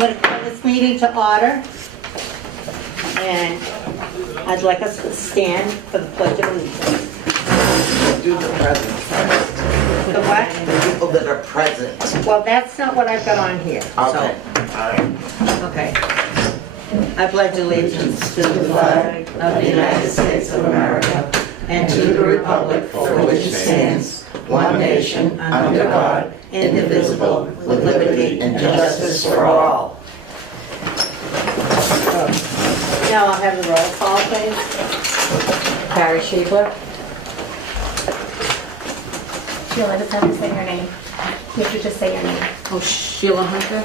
going to call this meeting to order. And I'd like us to stand for the Pledge of Allegiance. Do the present first. The what? The people that are present. Well, that's not what I've got on here. Okay, all right. Okay. I pledge allegiance to To the flag of the United States of America and to the republic for which it stands, one nation, under God, indivisible, with liberty and justice for all. Now I'll have the roll call, please. Carrie Sheepler. Sheila doesn't have to say her name. You have to just say your name. Oh, Sheila Hunter.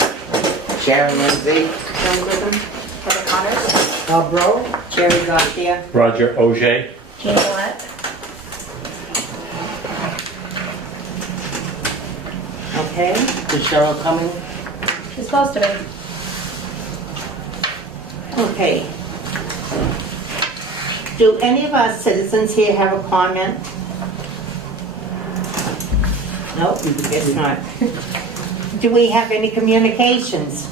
Sharon Lindsay. John Whitman. Heather Connors. Bob Rowe. Jerry Garcia. Roger Auger. Jean Gillette. Okay. Is Cheryl coming? She's supposed to be. Okay. Do any of our citizens here have a comment? Nope, I guess not. Do we have any communications?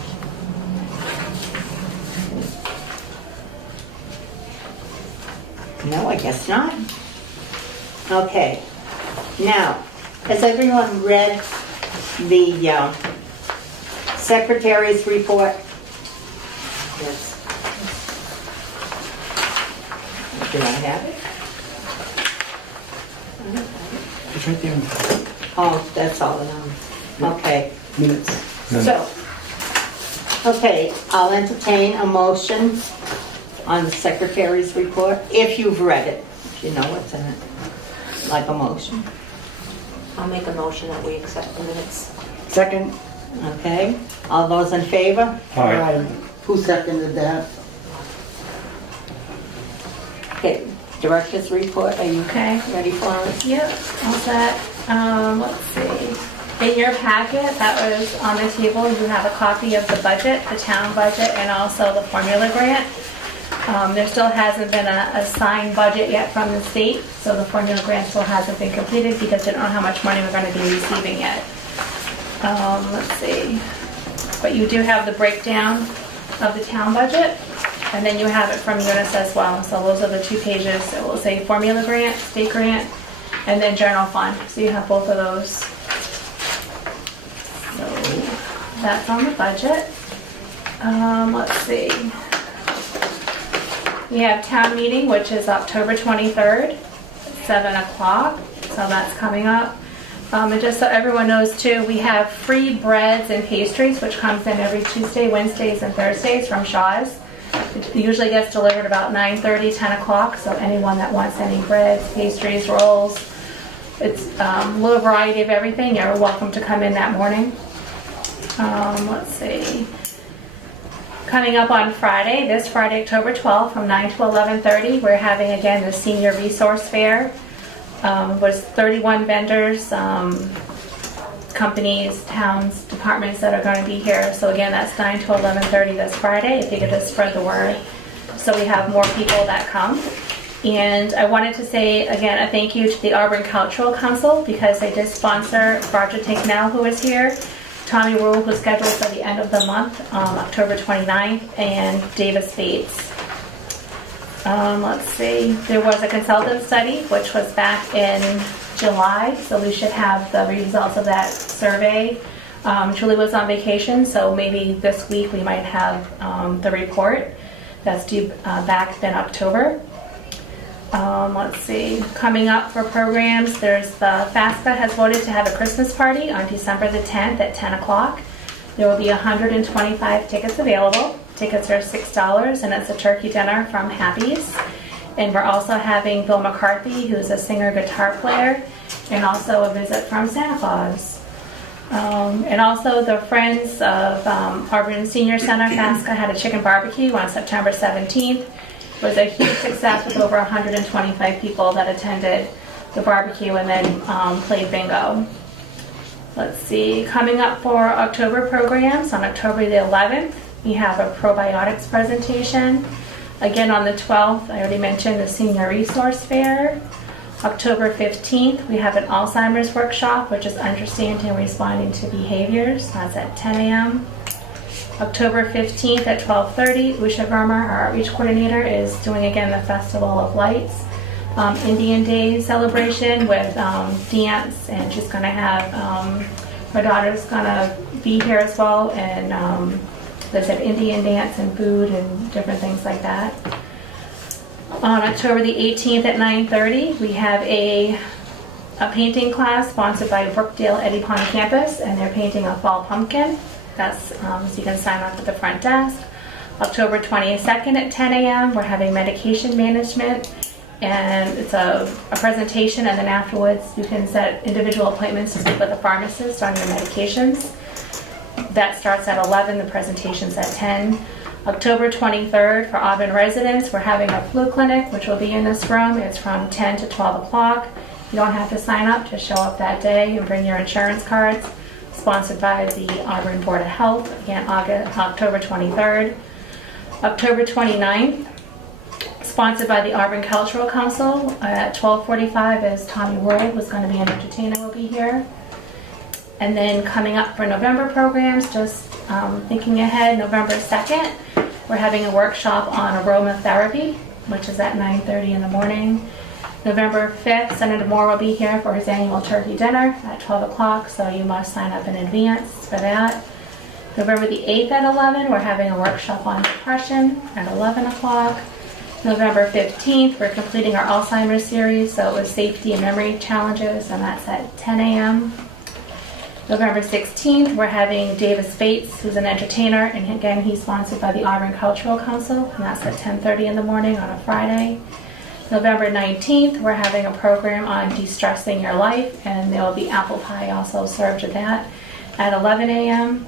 No, I guess not. Okay. Now, has everyone read the secretary's report? Yes. Do I have it? It's right there. Oh, that's all it on. Okay. Minutes. So, okay, I'll entertain a motion on the secretary's report, if you've read it, if you know what's in it, like a motion. I'll make a motion that we accept the minutes. Second. Okay, all those in favor? Aye. Who seconded that? Okay, director's report, are you Okay. ready for it? Yep, all set. Let's see. In your packet that was on the table, you have a copy of the budget, the town budget, and also the formula grant. There still hasn't been a signed budget yet from the state, so the formula grant still hasn't been completed because they don't know how much money we're going to be receiving yet. Let's see. But you do have the breakdown of the town budget, and then you have it from Eunice as well. So those are the 2 pages. It will say formula grant, state grant, and then general fund. So you have both of those. So that's on the budget. Let's see. We have town meeting, which is October 23rd, 7 o'clock. So that's coming up. And just so everyone knows too, we have free breads and pastries, which comes in every Tuesday, Wednesdays, and Thursdays from Shaw's. It usually gets delivered about 9:30, 10 o'clock. So anyone that wants any breads, pastries, rolls, it's a little variety of everything. You're welcome to come in that morning. Let's see. Coming up on Friday, this Friday, October 12th, from 9 to 11:30, we're having again the Senior Resource Fair. Was 31 vendors, companies, towns, departments that are going to be here. So again, that's 9 to 11:30 this Friday, if you could just spread the word. So we have more people that come. And I wanted to say, again, a thank you to the Auburn Cultural Council because they did sponsor Roger Tinknell, who is here. Tommy Rule was scheduled for the end of the month, October 29th, and Davis Bates. Let's see, there was a consultant study, which was back in July, so we should have the results of that survey. Julie was on vacation, so maybe this week we might have the report that's due back in October. Let's see, coming up for programs, there's the FAFSA has voted to have a Christmas party on December the 10th at 10 o'clock. There will be 125 tickets available. Tickets are $6, and it's a turkey dinner from Happy's. And we're also having Bill McCarthy, who's a singer guitar player, and also a visit from Santa Claus. And also the Friends of Auburn Senior Center, FAFSA, had a chicken barbecue on September 17th. It was a huge success with over 125 people that attended the barbecue and then played bingo. Let's see, coming up for October programs, on October the 11th, we have a probiotics presentation. Again, on the 12th, I already mentioned the Senior Resource Fair. October 15th, we have an Alzheimer's workshop, which is understanding and responding to behaviors. That's at 10 a.m. October 15th at 12:30, Usha Verma, our outreach coordinator, is doing again the Festival of Lights. Indian Day celebration with dance, and she's going to have, her daughter's going to be here as well, and they said Indian dance and food and different things like that. On October the 18th at 9:30, we have a painting class sponsored by Brookdale Eddie Pond campus, and they're painting a fall pumpkin. That's so you can sign up at the front desk. October 22nd at 10 a.m. we're having medication management, and it's a presentation, and then afterwards you can set individual appointments to speak with the pharmacist on your medications. That starts at 11, the presentation's at 10. October 23rd for Auburn residents, we're having a flu clinic, which will be in this room. It's from 10 to 12 o'clock. You don't have to sign up, just show up that day and bring your insurance cards. Sponsored by the Auburn Board of Health, again, October 23rd. October 29th, sponsored by the Auburn Cultural Council at 12:45, as Tommy World was going to be an entertainer, will be here. And then coming up for November programs, just thinking ahead, November 2nd, we're having a workshop on aromatherapy, which is at 9:30 in the morning. November 5th, Senator Moore will be here for his annual turkey dinner at 12 o'clock, so you must sign up in advance for that. November the 8th at 11, we're having a workshop on depression at 11 o'clock. November 15th, we're completing our Alzheimer's series, so it was safety and memory challenges, and that's at 10 a.m. November 16th, we're having Davis Bates, who's an entertainer, and again, he's sponsored by the Auburn Cultural Council, and that's at 10:30 in the morning on a Friday. November 19th, we're having a program on de-stressing your life, and there will be apple pie also served at that at 11 a.m.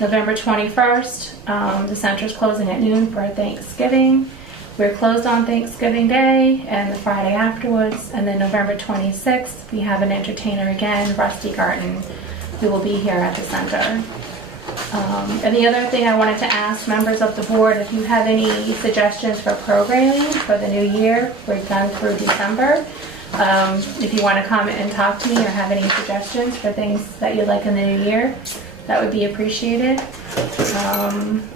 November 21st, the center's closing at noon for Thanksgiving. We're closed on Thanksgiving Day and the Friday afterwards. And then November 26th, we have an entertainer again, Rusty Garten, who will be here at the center. And the other thing I wanted to ask members of the board, if you have any suggestions for programming for the new year, we're done through December. If you want to come and talk to me or have any suggestions for things that you'd like in the new year, that would be appreciated.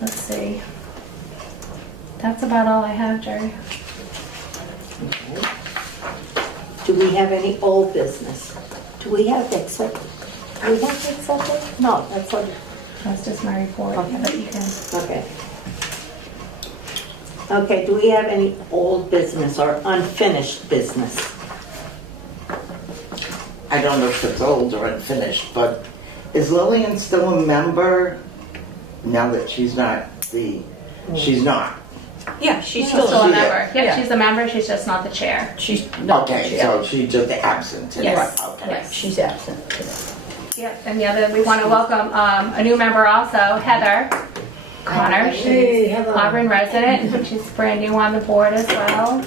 Let's see. That's about all I have, Jerry. Do we have any old business? Do we have to accept? Do we have to accept it? No, that's what. That's just my report, Okay. but you can. Okay. Okay, do we have any old business or unfinished business? I don't know if it's old or unfinished, but is Lillian still a member now that she's not she's not? Yeah, she's Still still a she member. is. Yep, Yeah. she's a member, she's just not the chair. she's not the Okay, chair. so she's just absent today. Yes. Okay. Yes, she's absent today. Yep, and the other, we want to welcome a new member also, Heather Connor. Hey, She's Heather. Auburn resident. She's brand new on the board as well.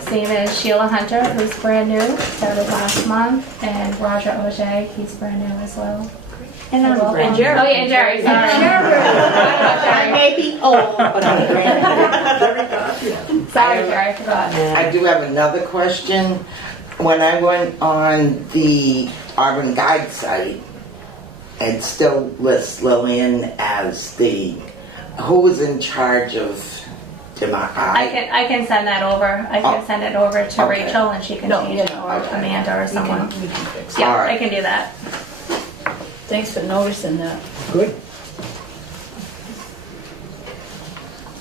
Same as Sheila Hunter, who's brand new, started last month, and Roger Auger, he's brand new as well. And I'm Welcome. brand. Oh yeah, and Jerry, sorry. I may be old, but I'm grand. Sorry, Jerry, I forgot. I do have another question. When I went on the Auburn Guide site, it still lists Lillian as who was in charge of I can send that over. I can Oh. send it over to Okay. Rachel, and she can No, change yeah, it, or okay. Amanda or We someone. can fix it. Yeah, Alright. I can do that. Thanks for noticing that. Good.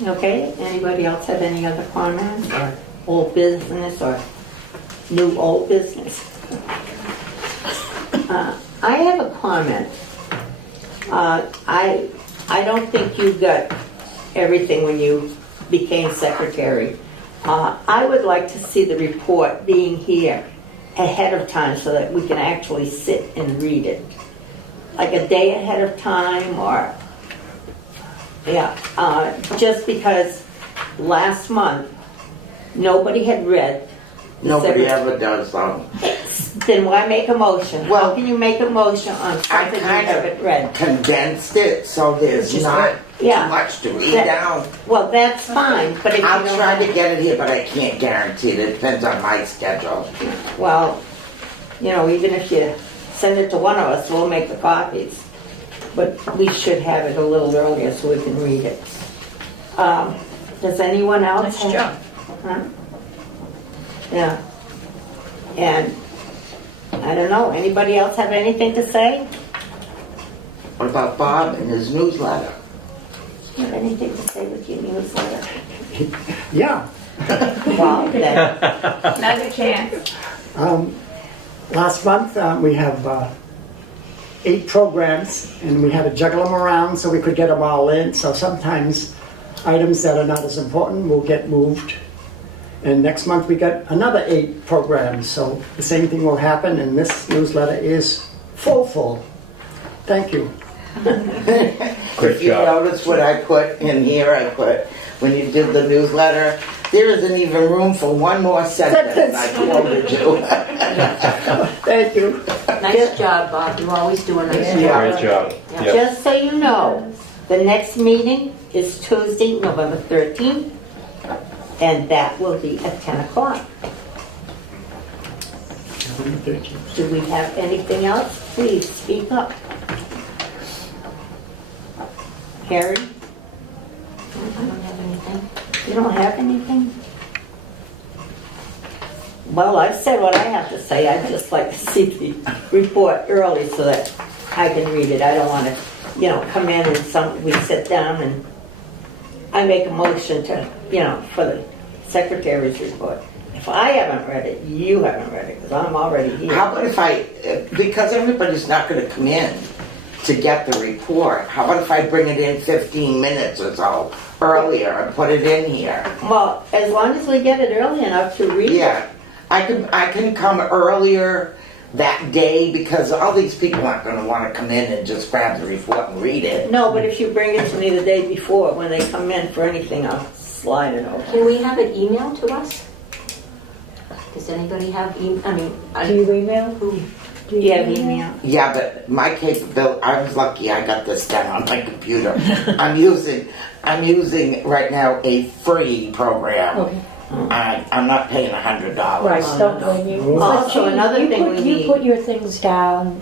Okay, anybody else have any other comments or old business or new old business? I have a comment. I don't think you got everything when you became secretary. I would like to see the report being here ahead of time so that we can actually sit and read it. Like a day ahead of time or, yeah, just because last month, nobody had read. the Nobody secretary- ever does though. Then why make a motion? How Well, can you make a motion on I something you kind haven't read? of condensed it so there's Just not Yeah. too much to read That- down. Well, that's fine, but if you I'll don't try to have- get it here, but I can't guarantee it. It depends on my schedule. Well, even if you send it to one of us, we'll make the copies. but we should have it a little earlier so we can read it. Does anyone else? Nice job. Huh? Yeah. And, I don't know, anybody else have anything to say? What about Bob and his newsletter? Do you have anything to say with your newsletter? Yeah. Well, then, Now's your chance. Last month, we have 8 programs, and we had to juggle them around so we could get them all in. So sometimes items that are not as important will get moved. And next month, we got another 8 programs. So the same thing will happen, and this newsletter is full. Thank you. Great If you job. notice what I put in here, I put, when you did the newsletter, there isn't even room for one more sentence I quoted you. Thank you. Nice job, Bob. You always do a nice job. Yeah. Great job. Yeah. Yep. just so you know, the next meeting is Tuesday, November 13th, and that will be at 10 o'clock. Do we have anything else? Please speak up. Harry, I don't have anything. you don't have anything? Well, I've said what I have to say. I'd just like to see the report early so that I can read it. I don't want to, come in and we sit down and I make a motion to, for the secretary's report. If I haven't read it, you haven't read it, because I'm already here. How about if because everybody's not gonna come in to get the report, how about if I bring it in 15 minutes or so earlier and put it in here? Well, as long as we get it early enough to read it. Yeah, I can come earlier that day because all these people aren't gonna wanna come in and just grab the report and read it. No, but if you bring it to me the day before, when they come in for anything, I'll slide it over. Can we have it emailed to us? Does anybody have Do you email? who? Do you have email? Yeah, but my capability, I was lucky I got this done on my computer. I'm using right now a free program. Okay. I'm not paying $100. Right, so when you. Also, but another thing we need- You put your things down,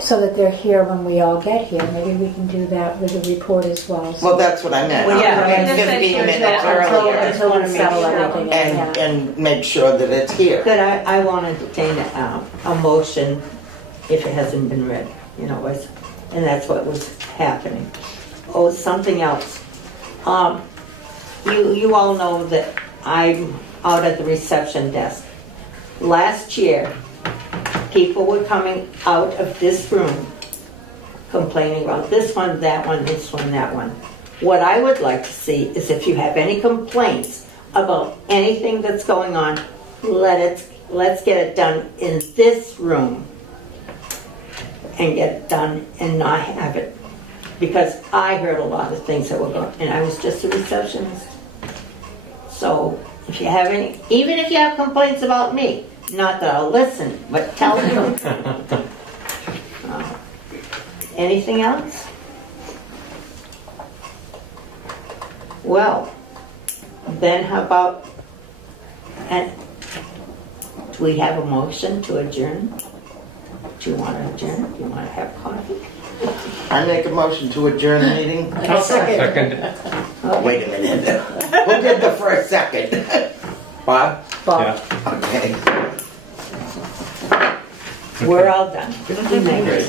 so that they're here when we all get here. Maybe we can do that with the report as well. Well, that's what I meant. Well, yeah, I'll come in just 15 make sure minutes that earlier Until wanna we make settle sure. everything in, yeah. and make sure that it's here. Good, I want to entertain a motion if it hasn't been read, and that's what was happening. Oh, something else. You all know that I'm out at the reception desk. Last year, people were coming out of this room complaining about this one, that one, this one, that one. What I would like to see is if you have any complaints about anything that's going on, let's get it done in this room and get it done and not have it. Because I heard a lot of things that were going, and I was just a receptionist. So if you have any, even if you have complaints about me, not that I'll listen, but tell me. Anything else? Well, then how about, and do we have a motion to adjourn? Do you want to adjourn? Do you want to have coffee? I make a motion to adjourn the meeting. Second. Wait a minute. Who did the first second? Bob? Yeah. Okay. We're all done. Good night. Great.